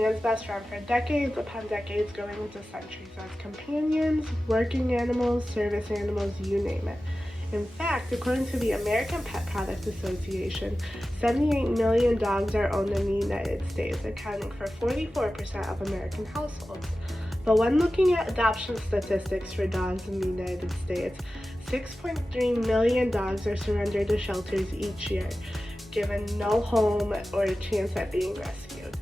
man's best friend for decades upon decades, going into centuries, as companions, working animals, service animals, you name it. In fact, according to the American Pet Products Association, 78 million dogs are owned in the United States, accounting for 44% of American households. But when looking at adoption statistics for dogs in the United States, 6.3 million dogs are surrendered to shelters each year, given no home or a chance at being rescued.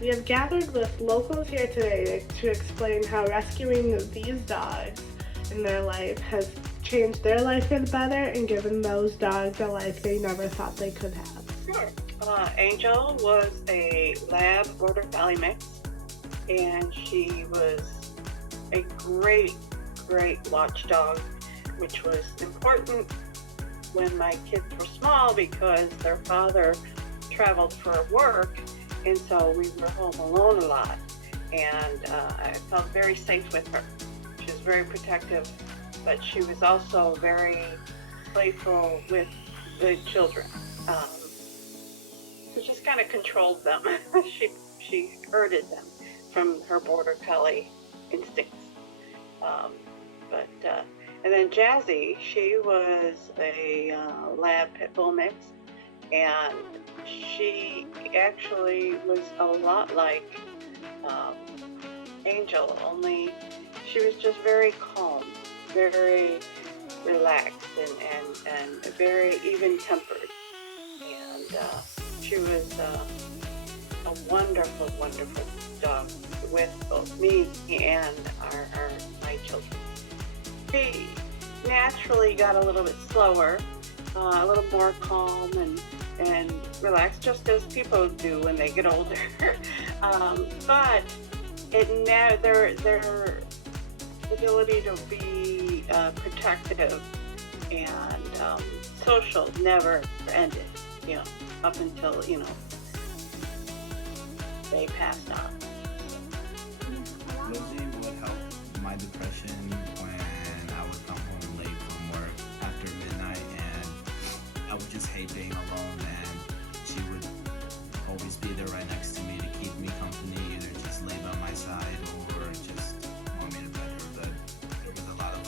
We have gathered with locals here today to explain how rescuing these dogs in their life has changed their life for the better and given those dogs a life they never thought they could have. Sure. Angel was a lab border collie mix, and she was a great watchdog, which was important when my kids were small because their father traveled for work, and so we were home alone a lot, and I felt very safe with her. She was very protective, but she was also very playful with the children. She just kind of controlled them. she herded them from her border collie instincts. And then Jazzy, she was a lab pit bull mix, and she actually was a lot like Angel, only she was just very calm, very relaxed, and very even-tempered. And she was a wonderful dog with both me and my children. She naturally got a little bit slower, a little more calm and relaxed, just as people do when they get older. But their ability to be protective and social never ended, up until, they passed on. Rosie would help my depression when I would come home late from work after midnight, and I would just hate being alone, and she would always be there right next to me to keep me company, either just lay by my side or just want me to bed her. But there was a lot of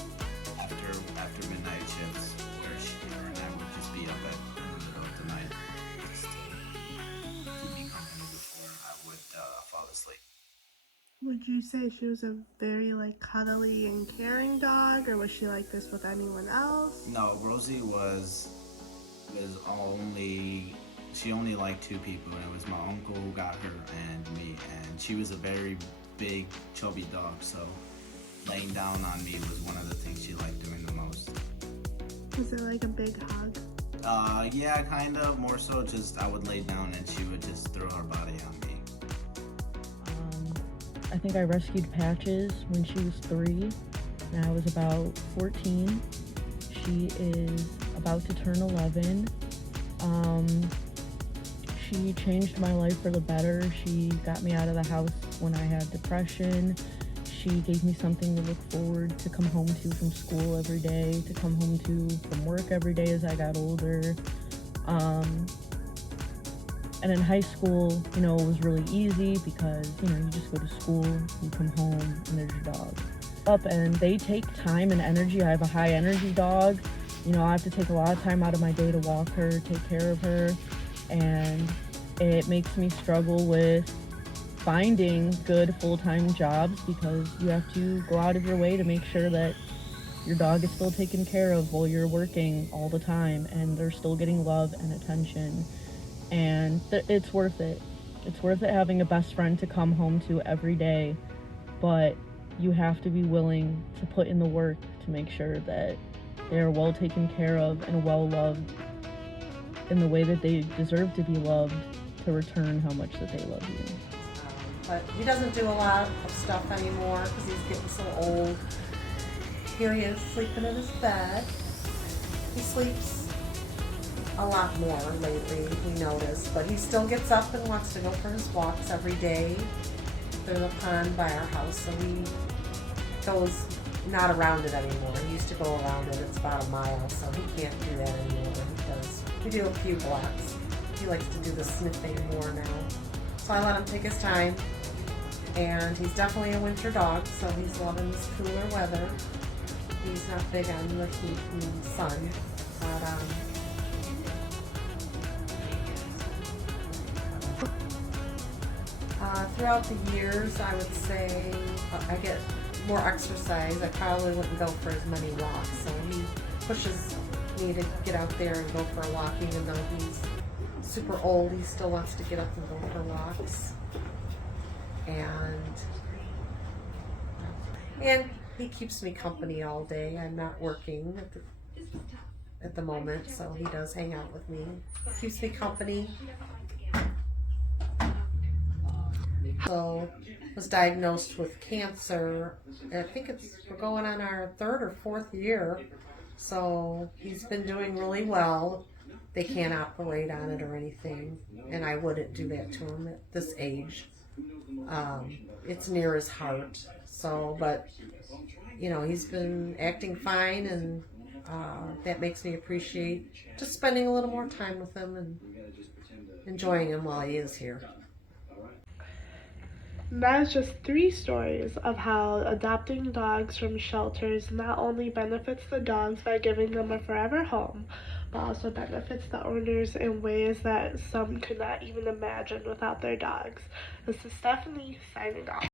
after midnight shifts where her and I would just be up in the middle of the night just to keep me company before I would fall asleep. Would you say she was a very cuddly and caring dog, or was she like this with anyone else? No, Rosie was she only liked two people, and it was my uncle who got her and me, and she was a very big chubby dog, so laying down on me was one of the things she liked doing the most. Was it like a big hug? Yeah, kind of, more so just I would lay down and she would just throw her body on me. I think I rescued Patches when she was 3, and I was about 14. She is about to turn 11. She changed my life for the better. She got me out of the house when I had depression. She gave me something to look forward to come home to from school every day, to come home to from work every day as I got older. And in high school, it was really easy because, you just go to school, you come home, and there's your dog. And they take time and energy. I have a high energy dog. I have to take a lot of time out of my day to walk her, take care of her, and it makes me struggle with finding good full-time jobs because you have to go out of your way to make sure that your dog is still taken care of while you're working all the time, and they're still getting love and attention. And it's worth it. It's worth it having a best friend to come home to every day, but you have to be willing to put in the work to make sure that they are well taken care of and well loved in the way that they deserve to be loved, to return how much that they love you. But he doesn't do a lot of stuff anymore because he's getting so old. Here he is sleeping in his bed. He sleeps a lot more lately, we noticed, but he still gets up and wants to go for his walks every day. There's a pond by our house, so he goes not around it anymore. He used to go around it, it's about a mile, so he can't do that anymore because we do a few blocks. He likes to do the sniffing more now. So I let him take his time. And he's definitely a winter dog, so he's loving this cooler weather. He's not big on the heat and sun, but throughout the years, I would say I get more exercise. I probably wouldn't go for as many walks, so he pushes me to get out there and go for a walk, even though he's super old. He still wants to get up and go for walks. And he keeps me company all day. I'm not working at the moment, so he does hang out with me. Keeps me company. So was diagnosed with cancer. I think we're going on our 3rd or 4th year. So he's been doing really well. They can't operate on it or anything, and I wouldn't do that to him at this age. It's near his heart. So, but you know, he's been acting fine, and that makes me appreciate just spending a little more time with him and enjoying him while he is here. That is just 3 stories of how adopting dogs from shelters not only benefits the dogs by giving them a forever home, but also benefits the owners in ways that some could not even imagine without their dogs. This is Stephanie signing off.